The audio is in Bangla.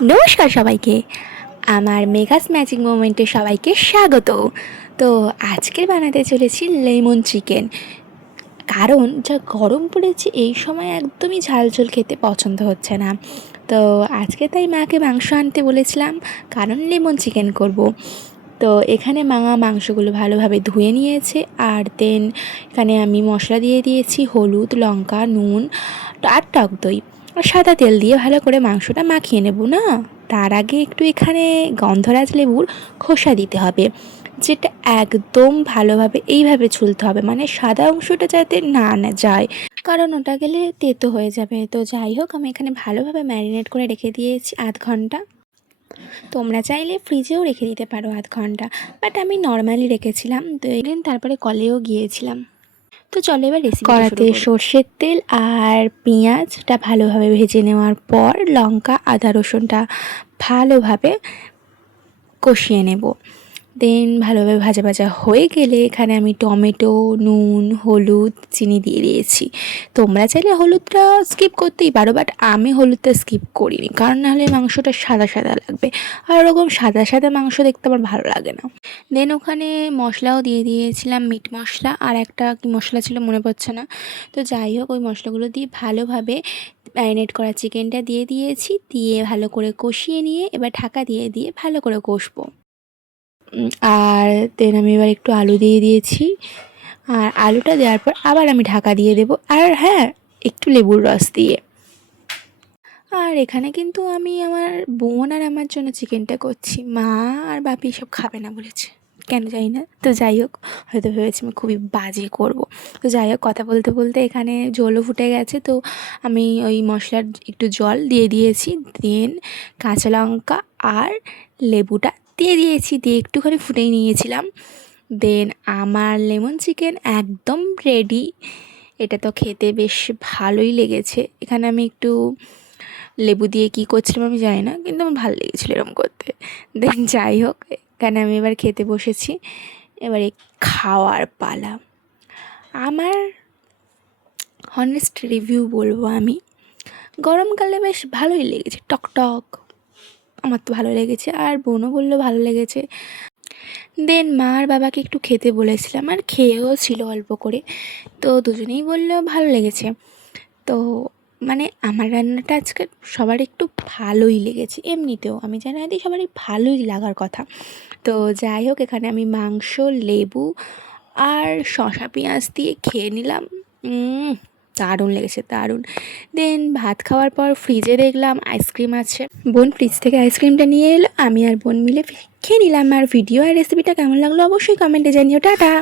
নমস্কার সবাইকে, আমার মেঘাস ম্যাজিক মোমেন্টে সবাইকে স্বাগত। তো আজকে বানাতে চলেছি লেমন চিকেন। কারণ যা গরম পড়েছে এই সময় একদমই ঝাল ঝোল খেতে পছন্দ হচ্ছে না। তো আজকে তাই মাকে মাংস আনতে বলেছিলাম, কারণ লেমন চিকেন করব। তো এখানে মা মাংসগুলো ভালোভাবে ধুয়ে নিয়েছে, আর দেন এখানে আমি মশলা দিয়ে দিয়েছি হলুদ, লঙ্কা, নুন আর টক দই আর সাদা তেল দিয়ে ভালো করে মাংসটা মাখিয়ে নেব না। তার আগে একটু এখানে গন্ধরাজ লেবুর খোসা দিতে হবে, যেটা একদম ভালোভাবে এইভাবে ছুলতে হবে, মানে সাদা অংশটা যাতে না যায়, কারণ ওটা গেলে তেতো হয়ে যাবে। তো যাই হোক, আমি এখানে ভালোভাবে ম্যারিনেট করে রেখে দিয়েছি আধ ঘন্টা। তোমরা চাইলে ফ্রিজেও রেখে দিতে পারো আধ ঘন্টা, বাট আমি নর্মালি রেখেছিলাম। তো এদিন তারপরে কলেও গিয়েছিলাম। তো চলো এবার রেসিপি। কড়াতে সর্ষের তেল আর পেঁয়াজটা ভালোভাবে ভেজে নেওয়ার পর লঙ্কা, আদা, রসুনটা ভালোভাবে কষিয়ে নেব। দেন ভালোভাবে ভাজা ভাজা হয়ে গেলে এখানে আমি টমেটো, নুন, হলুদ, চিনি দিয়ে দিয়েছি। তোমরা চাইলে হলুদটা স্কিপ করতেই পারো, বাট আমি হলুদটা স্কিপ করিনি, কারণ নাহলে মাংসটা সাদা সাদা লাগবে, আর ওরকম সাদা সাদা মাংস দেখতে আমার ভালো লাগে না। দেন ওখানে মশলাও দিয়ে দিয়েছিলাম, মিট মশলা আর একটা কী মশলা ছিল মনে পড়ছে না। তো যাই হোক, ওই মশলাগুলো দিয়ে ভালোভাবে ম্যারিনেট করা চিকেনটা দিয়ে দিয়েছি, দিয়ে ভালো করে কষিয়ে নিয়ে এবার ঢাকা দিয়ে দিয়ে ভালো করে কষবো। আর দেন আমি এবার একটু আলু দিয়ে দিয়েছি, আর আলুটা দেওয়ার পর আবার আমি ঢাকা দিয়ে দেবো, আর হ্যাঁ, একটু লেবুর রস দিয়ে। আর এখানে কিন্তু আমি আমার বোন আর আমার জন্য চিকেনটা করছি, মা আর বাপি সব খাবে না বলেছে, কেন জানি না। তো যাই হোক, হয়তো ভেবেছি আমি খুবই বাজে করব। তো যাই হোক, কথা বলতে বলতে এখানে জলও ফুটে গেছে, তো আমি ওই মশলার একটু জল দিয়ে দিয়েছি, দেন কাঁচা লঙ্কা আর লেবুটা দিয়ে দিয়েছি, দিয়ে একটুখানি ফুটেই নিয়েছিলাম। দেন আমার লেমন চিকেন একদম রেডি। এটা তো খেতে বেশ ভালোই লেগেছে। এখানে আমি একটু লেবু দিয়ে কী করছিলাম আমি জানি না, কিন্তু আমার ভালো লেগেছিলো এরকম করতে। দেন যাই হোক, এখানে আমি এবার খেতে বসেছি। এবারে খাওয়ার পালা। আমার হনেস্ট রিভিউ বলবো, আমি গরমকালে বেশ ভালোই লেগেছে, টকটক। আমার তো ভালো লেগেছে, আর বোনও বললো ভালো লেগেছে। দেন মা আর বাবাকে একটু খেতে বলেছিলাম, আর খেয়েও ছিল অল্প করে। তো দুজনেই বললো ভালো লেগেছে। তো মানে আমার রান্নাটা আজকে সবার একটু ভালোই লেগেছে, এমনিতেও আমি জানি আদি সবারই ভালোই লাগার কথা। তো যাই হোক, এখানে আমি মাংস, লেবু আর শসা পেঁয়াজ দিয়ে খেয়ে নিলাম। দারুণ লেগেছে, দারুণ। দেন ভাত খাওয়ার পর ফ্রিজে দেখলাম আইসক্রিম আছে, বোন ফ্রিজ থেকে আইসক্রিমটা নিয়ে এলো, আমি আর বোন মিলে খেয়ে নিলাম। আর ভিডিও আর রেসিপিটা কেমন লাগলো অবশ্যই কমেন্টে জানিও। টাটা।